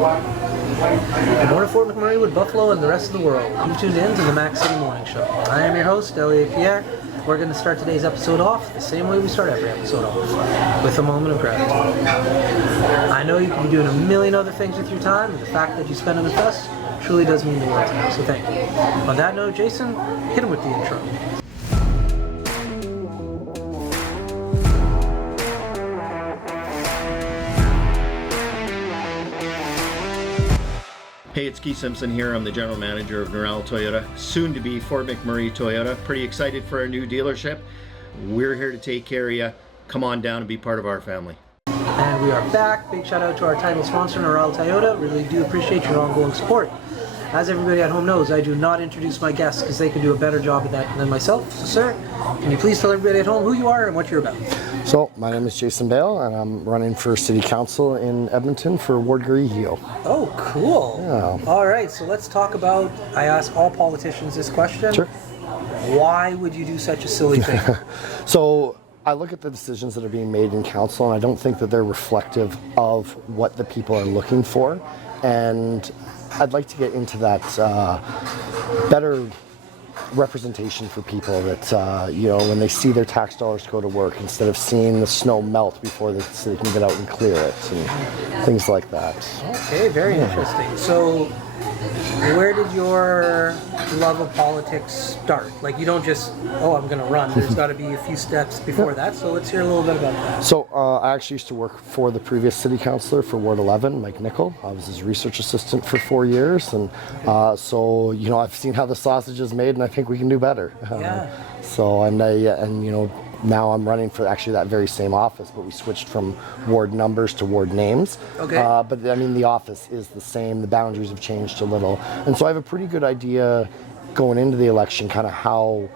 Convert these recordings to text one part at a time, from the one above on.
Good morning, Fort McMurray, Wood Buffalo, and the rest of the world. You've tuned in to the Mac City Morning Show. I am your host, Elliot Pierre. We're going to start today's episode off the same way we start every episode off, with a moment of gratitude. I know you can be doing a million other things with your time, and the fact that you spend it with us truly does mean the world to me, so thank you. On that note, Jason, hit him with the intro. Hey, it's Keith Simpson here. I'm the general manager of Norel Toyota, soon to be Fort McMurray Toyota. Pretty excited for our new dealership. We're here to take care of you. Come on down and be part of our family. And we are back. Big shout out to our title sponsor, Norel Toyota. Really do appreciate your ongoing support. As everybody at home knows, I do not introduce my guests because they can do a better job of that than myself. So, sir, can you please tell everybody at home who you are and what you're about? So, my name is Jason Bale, and I'm running for City Council in Edmonton for Ward Garigio. Oh, cool. Yeah. All right, so let's talk about, I ask all politicians this question. Sure. Why would you do such a silly thing? So, I look at the decisions that are being made in council, and I don't think that they're reflective of what the people are looking for. And I'd like to get into that better representation for people that, when they see their tax dollars go to work, instead of seeing the snow melt before they can get out and clear it and things like that. Okay, very interesting. So, where did your love of politics start? Like, you don't just, I'm going to run. There's got to be a few steps before that, so let's hear a little bit about that. So, I actually used to work for the previous city councillor for Ward 11, Mike Nickel. I was his research assistant for 4 years, and so, I've seen how the sausage is made, and I think we can do better. Yeah. Now I'm running for actually that very same office, but we switched from ward numbers to ward names. Okay. But the office is the same. The boundaries have changed a little. And so I have a pretty good idea going into the election kind of how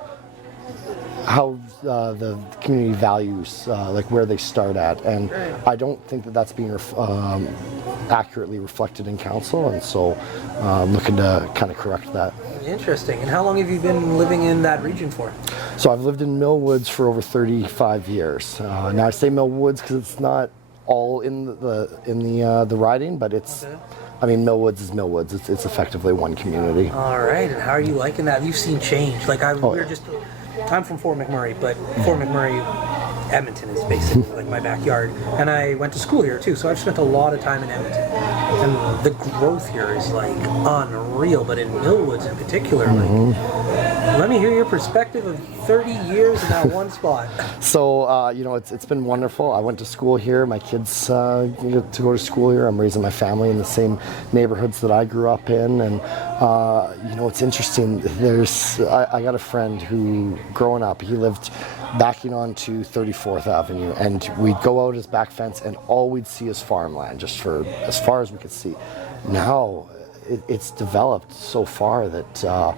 the community values, like where they start at. And I don't think that that's being accurately reflected in council. And so I'm looking to kind of correct that. Interesting. And how long have you been living in that region for? So I've lived in Millwoods for over 35 years. Now I say Millwoods because it's not all in the riding, but it's. Okay. I mean, Millwoods is Millwoods. It's effectively one community. All right. And how are you liking that? You've seen change. Like I'm from Fort McMurray, but Fort McMurray, Edmonton is basically like my backyard, and I went to school here too. So I've spent a lot of time in Edmonton, and the growth here is like unreal. But in Millwoods in particular, let me hear your perspective of 30 years in that one spot. So, it's been wonderful. I went to school here. My kids get to go to school here. I'm raising my family in the same neighborhoods that I grew up in. And, it's interesting. I got a friend who, growing up, he lived backing onto 34th Avenue. And we'd go out his back fence and all we'd see is farmland, just for as far as we could see. Now, it's developed so far that...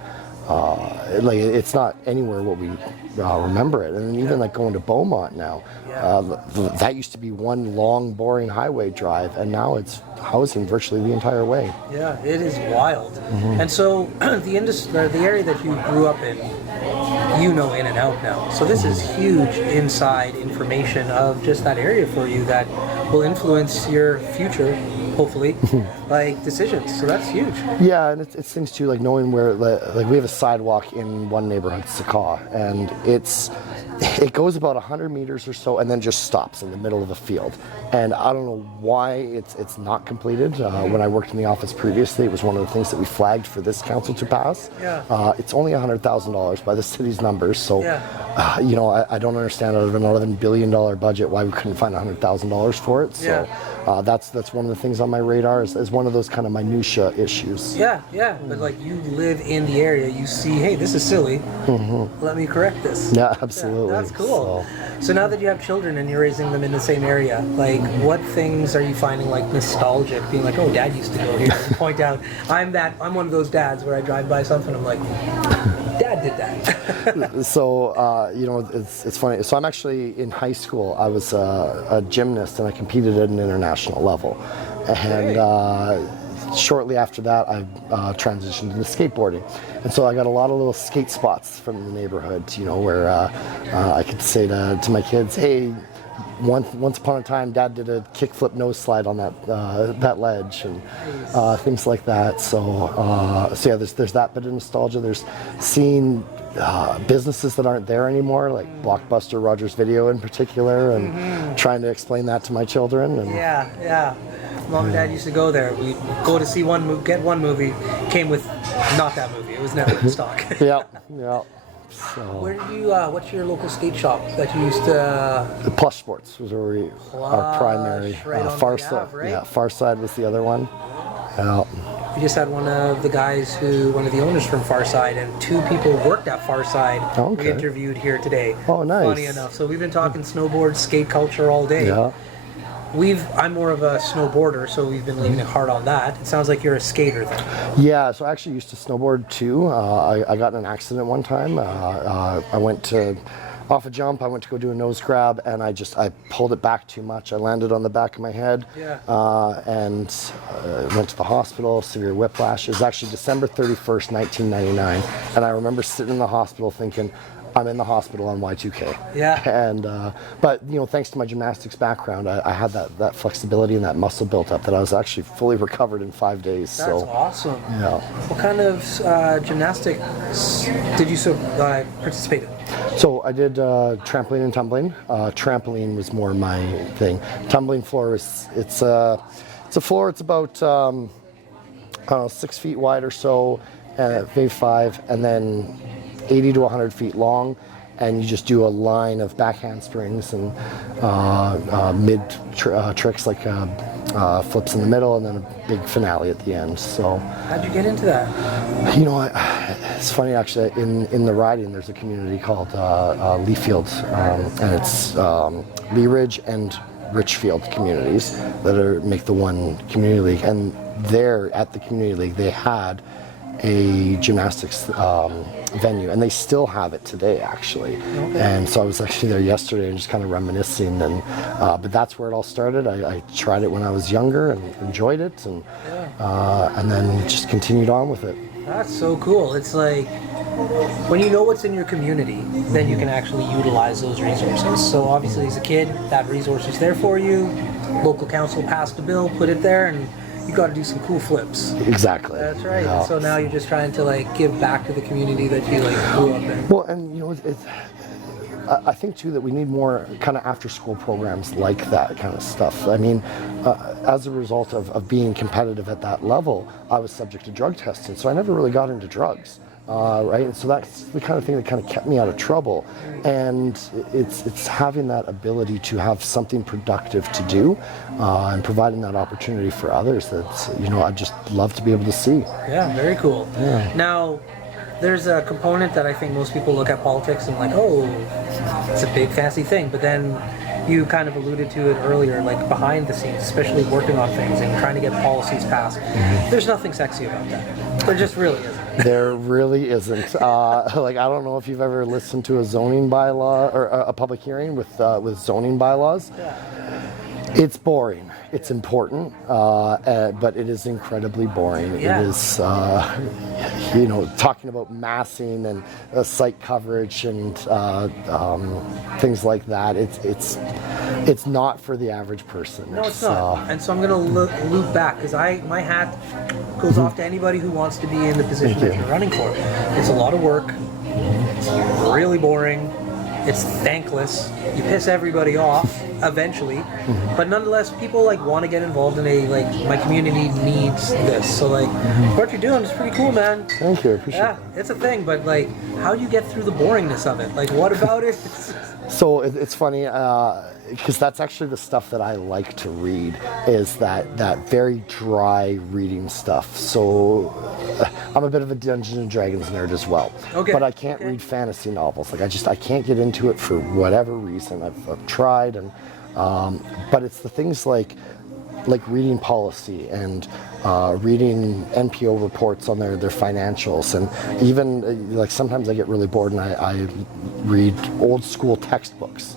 it's not anywhere what we remember it, and even like going to Beaumont now, that used to be one long, boring highway drive, and now it's housing virtually the entire way. Yeah, it is wild. Mm-hmm. And so the area that you grew up in, in and out now. So this is huge inside information of just that area for you that will influence your future, hopefully, like decisions. So that's huge. Yeah, and it's things too, like knowing where, like we have a sidewalk in one neighborhood, Sakaw, and it goes about 100 meters or so and then just stops in the middle of a field. And I don't know why it's not completed. When I worked in the office previously, it was one of the things that we flagged for this council to pass. Yeah. It's only $100,000 by the city's numbers, so I don't understand out of an $11 billion budget why we couldn't find $100,000 for it. So that's one of the things on my radar is one of those kind of minutia issues. Yeah, but like you live in the area, you see, hey, this is silly. Mm-hmm. Let me correct this. Yeah, absolutely. Yeah, that's cool. So now that you have children and you're raising them in the same area, like what things are you finding like nostalgic? Being like, oh, Dad used to go here and point out. I'm one of those dads where I drive by something, I'm like, Dad did that. So it's funny. So I'm actually in high school. I was a gymnast and I competed at an international level, and. Shortly after that, I transitioned into skateboarding. And so I got a lot of little skate spots from the neighborhood, where I could say to my kids, hey, once upon a time, Dad did a kickflip nose slide on that ledge, and things like that. So yeah, there's that bit of nostalgia. There's seeing businesses that aren't there anymore, like Blockbuster, Rogers Video in particular, and trying to explain that to my children. And, Yeah. Mom and Dad used to go there. We'd go to see get one movie, came with not that movie. It was never in stock. Yeah. So, Where did you, what's your local skate shop that you used to? the Plush Sports was our primary. Right on Far the Side, Ave, right? yeah, Far Side was the other one. Yeah. We just had one of the owners from Farside, and 2 people worked at Farside. Okay. We interviewed here today. Oh, nice. Funny enough. So we've been talking snowboard, skate culture all day. Yeah. I'm more of a snowboarder, so we've been leaving it hard on that. It sounds like you're a skater then. Yeah, so I actually used to snowboard too. I got in an accident one time. I went off a jump, I went to go do a nose grab, and I pulled it back too much. I landed on the back of my head, and went to the hospital, severe whiplash. It was actually December 31st, 1999, and I remember sitting in the hospital thinking, I'm in the hospital on Y2K. Yeah. And but thanks to my gymnastics background, I had that flexibility and that muscle built up that I was actually fully recovered in 5 days. That's awesome. Yeah. What kind of gymnastics did you participate in? So I did trampoline and tumbling. Trampoline was more my thing. Tumbling floor it's a floor. It's about I don't know, 6 feet wide or so, maybe 5, and then 80 to 100 feet long, and you just do a line of back handsprings and mid tricks like flips in the middle, and then a big finale at the end. So how'd you get into that? It's funny actually. In the riding, there's a community called Leafield, and it's Lee Ridge and Richfield communities that make the one community league. And there at the community league, they had a gymnastics venue, and they still have it today actually. Okay. And so I was actually there yesterday and just kind of reminiscing, and but that's where it all started. I tried it when I was younger and enjoyed it, and then just continued on with it. That's so cool. It's like when you know what's in your community, then you can actually utilize those resources. So obviously as a kid, that resource is there for you. Local council passed a bill, put it there, and you got to do some cool flips. Exactly. That's right. Yeah. So now you're just trying to give back to the community that you grew up in. Well, and I think too that we need more kind of after-school programs like that kind of stuff. I mean, as a result of being competitive at that level, I was subject to drug testing, so I never really got into drugs. Right, and so that's the kind of thing that kind of kept me out of trouble, and it's having that ability to have something productive to do, and providing that opportunity for others. That's I just love to be able to see. Yeah, very cool. Yeah. Now, there's a component that I think most people look at politics and it's a big fancy thing, but then you kind of alluded to it earlier, like behind the scenes, especially working on things and trying to get policies passed. There's nothing sexy about that. There just really isn't. There really isn't. I don't know if you've ever listened to a zoning bylaw or a public hearing with zoning bylaws. Yeah. It's boring. It's important, but it is incredibly boring. Yeah. It is, talking about massing and site coverage and things like that. It's not for the average person. No, it's not. And so I'm going to loop back, because my hat goes off to anybody who wants to be in the position that you're running for. It's a lot of work. It's really boring. It's thankless. You piss everybody off eventually, but nonetheless, people want to get involved in my community needs this. So what you're doing is pretty cool, man. Thank you. I appreciate that. It's a thing, but how do you get through the boringness of it? What about it? So it's funny because that's actually the stuff that I like to read, is that very dry reading stuff. So I'm a bit of a Dungeons and Dragons nerd as well. Okay. But I can't read fantasy novels. I can't get into it for whatever reason. I've tried, and but it's the things like reading policy and reading NPO reports on their financials, and even sometimes I get really bored and I read old school textbooks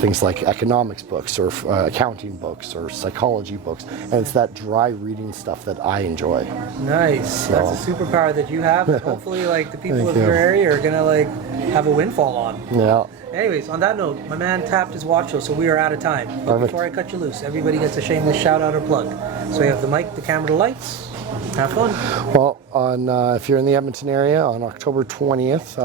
things like economics books or accounting books or psychology books, and it's that dry reading stuff that I enjoy. Nice. So. That's a superpower that you have. And hopefully, like the people Thank of you. your area are gonna like have a windfall on. Yeah. Anyways, on that note, my man tapped his watch though, so we are out of time. But Perfect. before I cut you loose, everybody gets a shameless shout out or plug. So you have the mic, the camera, the lights. Have fun. Well, if you're in the Edmonton area on October 20th,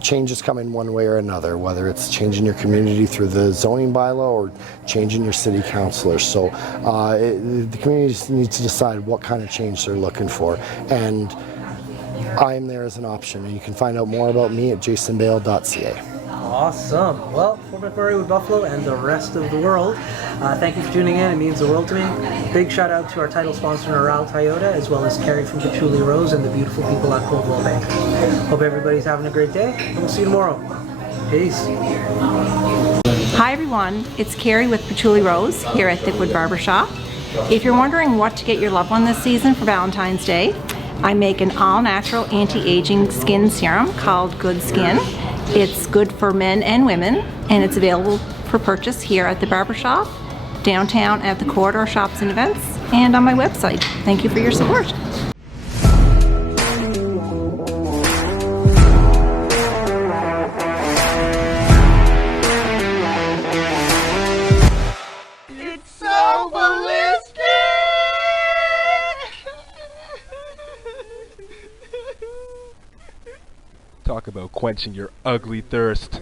change is coming one way or another, whether it's changing your community through the zoning bylaw or changing your city councilor. So the community just needs to decide what kind of change they're looking for. And I'm there as an option. And you can find out more about me at jasonbale.ca. Awesome. Well, for McMurray with Buffalo and the rest of the world, thank you for tuning in. It means the world to me. Big shout out to our title sponsor, Neural Toyota, as well as Carrie from Patchouli Rose and the beautiful people at Coldwell Bank. Hope everybody's having a great day, and we'll see you tomorrow. Peace. Hi everyone, it's Carrie with Patchouli Rose here at Thickwood Barbershop. If you're wondering what to get your loved one this season for Valentine's Day, I make an all-natural anti-aging skin serum called Good Skin. It's good for men and women, and it's available for purchase here at the barbershop, downtown at the Corridor Shops and Events, and on my website. Thank you for your support. It's so ballistic! Talk about quenching your ugly thirst.